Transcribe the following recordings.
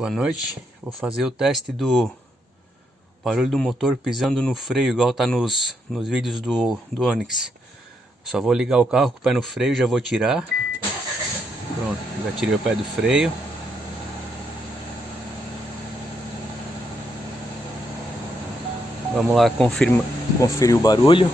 Boa noite, vou fazer o teste do barulho do motor pisando no freio, igual tá nos vídeos do Onix. Só vou ligar o carro com o pé no freio, já vou tirar. Pronto, já tirei o pé do freio. Vamos lá conferir o barulho.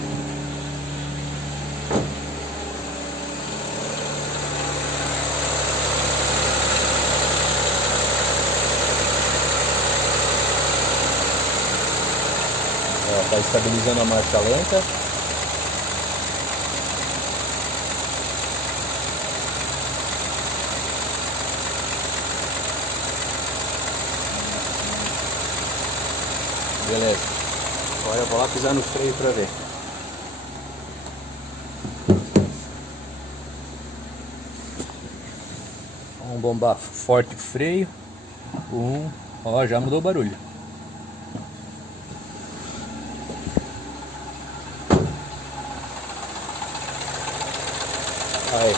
Está estabilizando a marcha lenta. Beleza. Agora eu vou lá pisar no freio para ver. Vamos bombar forte o freio. Ó, já mudou o barulho. Aí.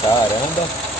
Caramba.